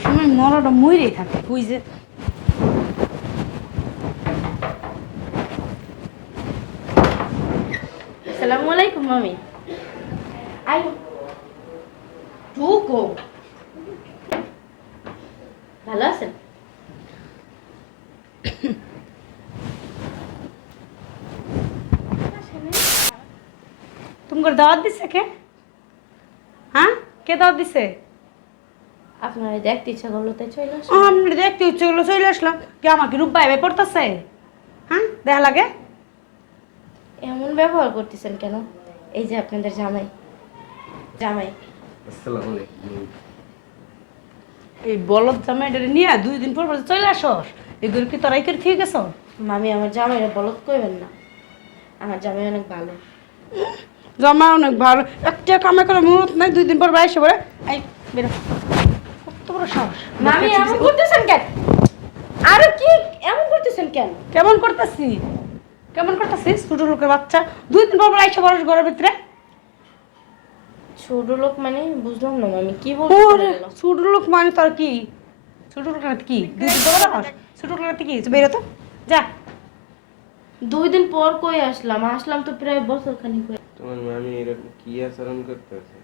সবসময় মরাটা মরেই থাকে যে। আসসালামু আলাইকুম মামি। আই ঢুকো ভালো আছেন? তুমি করে দাওয়াত দিছে কে? হ্যাঁ? কে দাওয়াত দিছে? আপনার দেখতে ইচ্ছা করল তাই চলে আসুন আমরা দেখতে ইচ্ছে হলো চলে আসলাম। কি আমাকে রূপ বাইবে পড়তেছে? হ্যাঁ দেখা লাগে? এমন ব্যবহার করতেছেন কেন? এই যে আপনাদের জামাই। জামাই। আসসালামু আলাইকুম। এই বলদ জামাইটা নিয়ে দুই দিন পর পর চলে আসস এগুলো কি তোরাই করে ঠিক আছে মামি আমার জামাইরা বলত কইবেন না। আমার জামাই অনেক ভালো। জামা অনেক ভালো। একটা কামে করে মুহূর্ত নাই দুই দিন পর বাইশে পরে এই বেরো। বড় সাহস। মামি এমন করতেছেন কেন? আরে কি? এমন করতেছেন কেন? কেমন করতেছি? কেমন করতেছিস ছোট লোকের বাচ্চা। দুই দিন পর পর আইসা বরস ঘরের ভিতরে। ছোট লোক মানে বুঝলাম না মামি কি ছোট লোক মানে তোর কি? ছোট লোক না কি? দুই দিন পর ছোট লোক না কি? বেরো তো। যা। দুই দিন পর কই আসলাম? আসলাম তো প্রায় বছর খানিক হয়ে তোমার মামি এরকম কি আচরণ করতেছে?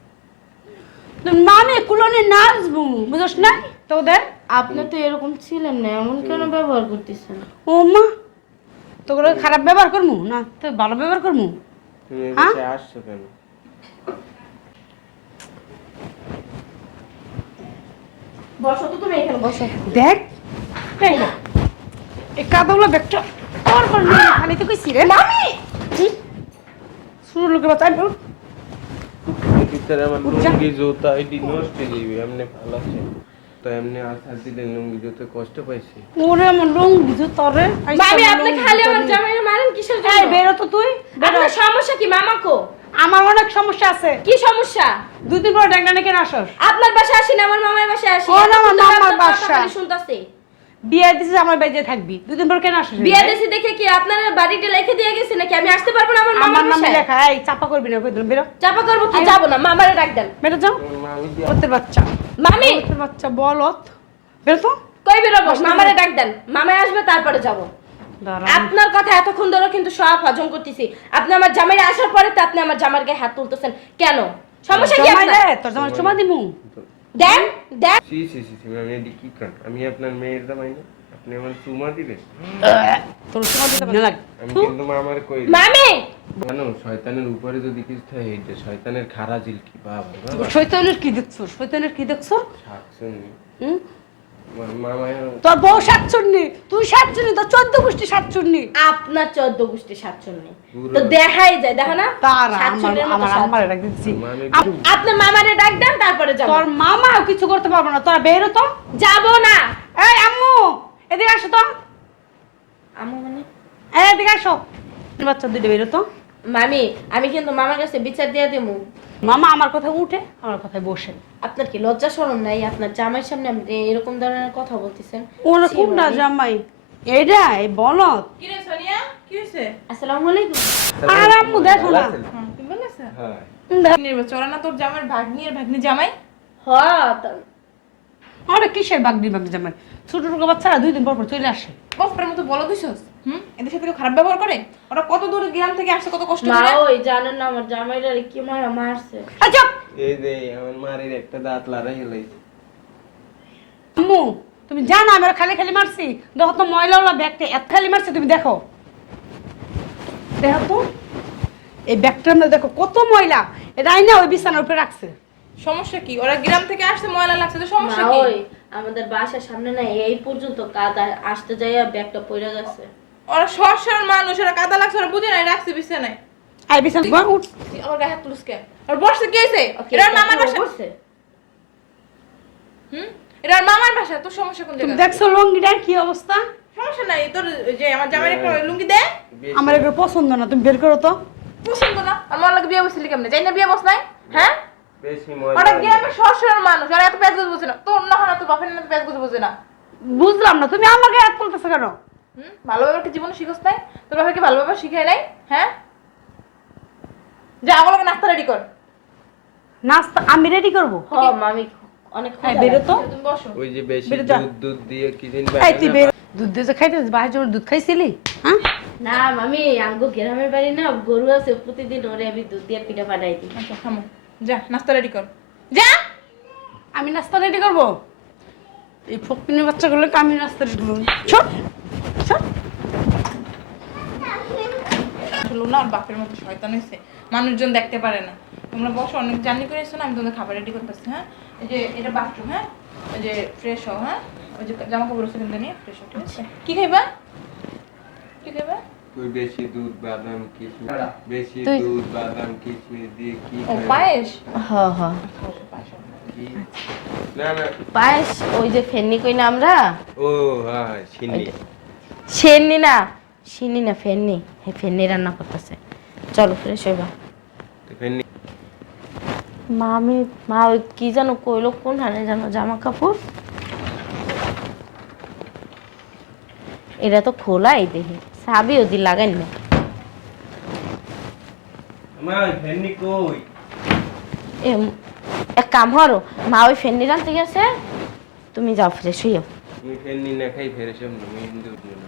মানে কুলনে নাচবো বুঝছ না তোদের? আপনি তো এরকম ছিলেন না এমন কেন ব্যবহার করতেছেন? ও মা তোগুলো খারাপ ব্যবহার করমু? না তো ভালো ব্যবহার করমু? হ্যাঁ? আসছো কেন? বসো তো তুমি এখানে বসো। দেখ এই না, এই কাদাগুলো ব্যাগটা তোর করে খালি তো কইছি রে। মামি শুরু লোকে ভিতরে আমার লুঙ্গি জুতা এটি নষ্ট হয়ে যাবে এমনি ভালো আছে। তো এমনি আশা দিলে লুঙ্গি জুতে কষ্ট পাইছি। ওরে আমার লং বুঝু তোরে আইসা আপনি খালি আমার। জামাইরে মারেন কিসের এই জন্য বেরো তো তুই আপনার সমস্যা কি মামাকো আমার অনেক সমস্যা আছে। কি সমস্যা? দুই দিন পর ডাকডানে কেন আসস? আপনার বাসায় আসি না আমার মামার বাসায় আসি। ও না, আমার মামার বাসা। শুনতাছি। বিয়ে দিছিস আমার বেজে থাকবি। দুই দিন পর কেন আসস বিয়ে দেশে দেখে কি আপনার বাড়িটা লিখে দিয়ে গেছে নাকি? আমি আসতে পারব না আমার মামার নামে লেখা এই চাপা করবি না কই দিলাম বেরো। চাপা করব কি? যাব না মামারে ডাক দেন। বেরো যাও। মামি ওদের বাচ্চা। মামি! ওদের বাচ্চা বলত। বেরো তো। কই বেরোবো? মামারে ডাক দেন। মামায় আসবে তারপরে যাব। আপনার কথা এতক্ষণ ধরে কিন্তু সব হজম করতেছি। আপনি আমার জামাইরে আসার পরে তো আপনি আমার জামার গায়ে হাত তুলতেছেন। কেন? সমস্যা কি আপনার? তোর জমা চুমা দিমু। Then. Then C C C C মামি এটি কি করেন আমি আপনার মেয়ের জামাই না? আপনি আমার চুমা দিবেন তোর চুমা দিতে না। লাগে আমি কিন্তু মামার কই মামি! জানো শয়তানের উপরে যদি কিছু থাকে এই যে শয়তানের খারা জিল কি? বাবা শয়তানের শৈতানের কি দেখছ? শয়তানের কি দেখছ? শাকসুনি হুম? তোর বউ সাতচুন্নি তুই সাতচুন্নি তোর চোদ্দ গোষ্ঠী সাতচুন্নি আপনার চোদ্দ গোষ্ঠী তো দেখাই যায় দেখো না? তার আমার আমার ডাক দিচ্ছি মামি মামারে ডাক দেন তারপরে যাব। তোর মামা কিছু করতে পারব না তোরা বেরো তো। যাব না। এই আম্মু এদিকে আসো তো। আমু মানে? এই এদিকে আসো। বাচ্চা দুইটা বেরো তো। মামি আমি কিন্তু মামার কাছে বিচার দিয়ে দেবো মামা আমার কথা উঠে আমার কথায় বসে আপনার কি লজ্জা শরম নাই? আপনার জামাইয়ের সামনে আপনি এরকম ধরনের কথা বলতেছেন? ওরা জামাই। এইটা এই বলত কিরে সোনিয়া? কি হয়েছে আসসালামু আলাইকুম। আর আম্মু দেখো না। তুমি আছো হ্যাঁ চলে না তোর জামাই ভাগ্নি আর ভাগ্নি জামাই? হ্যাঁ আরে কিসের বাগদি বাগদি জামাই? ছোট ছোট বাচ্চারা দুই দিন পর পর চলে আসে। কষ্টের মতো বলো দিছস হুম? এদের সাথে কেউ খারাপ ব্যবহার করে? ওরা কত দূর গ্রাম থেকে কত কষ্ট করে? ওই জানেন না আমার জামাইরা কি মারা মারছে। আচ্ছা এই যে আমার মারের একটা দাঁত হেলাইছে আম্মু তুমি জানো আমি খালি খালি মারছি? দেখো তো ময়লা ওলা ব্যাগটা এত খালি মারছি তুমি দেখো। দেখো তো এই ব্যাগটার মধ্যে দেখো কত ময়লা। এটা আইনা ওই বিছানার উপরে রাখছে। সমস্যা কি? ওরা গ্রাম থেকে আসছে ময়লা লাগছে তো সমস্যা কি? আমাদের বাসার সামনে না এই পর্যন্ত কাদা আসতে যাইয়া ব্যাগটা পড়ে গেছে। ওরা সর সর মানুষ ওরা কাদা লাগছে ওরা বুঝে নাই রাখছে বিছানায়। আই বিছানা বা উঠ আমার গায়ে হাত তুলিস কে? আর বসে কে এটা ওর মামার বাসা বলছে। হুম? এটা ওর মামার বাসা তোর সমস্যা কোন তুমি জায়গায়? দেখছ লঙ্গিটার কি অবস্থা? সমস্যা নাই তোর যে আমার জামাইয়ের একটা লুঙ্গি দে। আমার এগুলো পছন্দ না তুমি বের করো তো। পছন্দ না? আমার লাগে বিয়ে বসছিলি কেমনে? যাই না বিয়ে বস নাই? হ্যাঁ? বেশি মজা মানুষ ওরা এত পেঁয়াজ বুঝে না। তোর না হয় না তোর বাপের না পেঁয়াজ বুঝে না। বুঝলাম না তুমি আমাকে হাত তুলতেছো কেন? হুম? ভালোভাবে কি জীবনে শিখস নাই? তোর বাবা কি ভালোভাবে শিখাই নাই? হ্যাঁ? যা আমাকে নাস্তা রেডি কর। নাস্তা আমি রেডি করব? হ মামি অনেক বেরো তো। তুমি বসো। ওই যে বেশি দুধ দুধ দিয়ে কি দিন এই তুই বের। দুধ দিয়ে যে খাইতেছিস বাহির দুধ খাইছিলি হ্যাঁ? না মামি আমগো গ্রামের বাড়ি না গরু আছে প্রতিদিন ওরে আমি দুধ দিয়ে পিঠা বানাই দিই। আচ্ছা থামো। যা নাস্তা রেডি কর। যা! আমি নাস্তা রেডি করব? এই ফকিনের বাচ্চাগুলোকে আমি নাস্তা রেডি করব ছোট ছোট না ওর বাপের মতো শয়তান হয়েছে মানুষজন দেখতে পারে না। তোমরা বসো অনেক জার্নি করে এসছো না আমি তোমাদের খাবার রেডি করতেছি হ্যাঁ? এই যে এটা বাথরুম হ্যাঁ? এই যে ফ্রেশ হও হ্যাঁ? ওই যে জামা কাপড় আছে কিন্তু নিয়ে ফ্রেশ হও ঠিক আছে? কি খাইবা? কি খাইবা? ওই বেশি দুধ বাদাম কিশমিশ। বেশি দুধ বাদাম কিশমিশ দিয়ে কি ও পায়েস? ওই যে ফেননি কই না আমরা? ও হ্যাঁ চিনি ফেননি না। চিনি না ফেননি হে ফেননি রান্না করতেছে চলো ফ্রেশ হইবা ফের মা আমি মা ওই কি জানো কইলো কোন হানে জানো জামা কাপড় এটা তো খোলাই দেখি সাবি ওদি লাগাই না এক কাম হরো মা ওই ফেননি রানতে গেছে তুমি যাও ফ্রেশ হইও ফেরনি না খাই ফেরে সব আমি হিন্দু না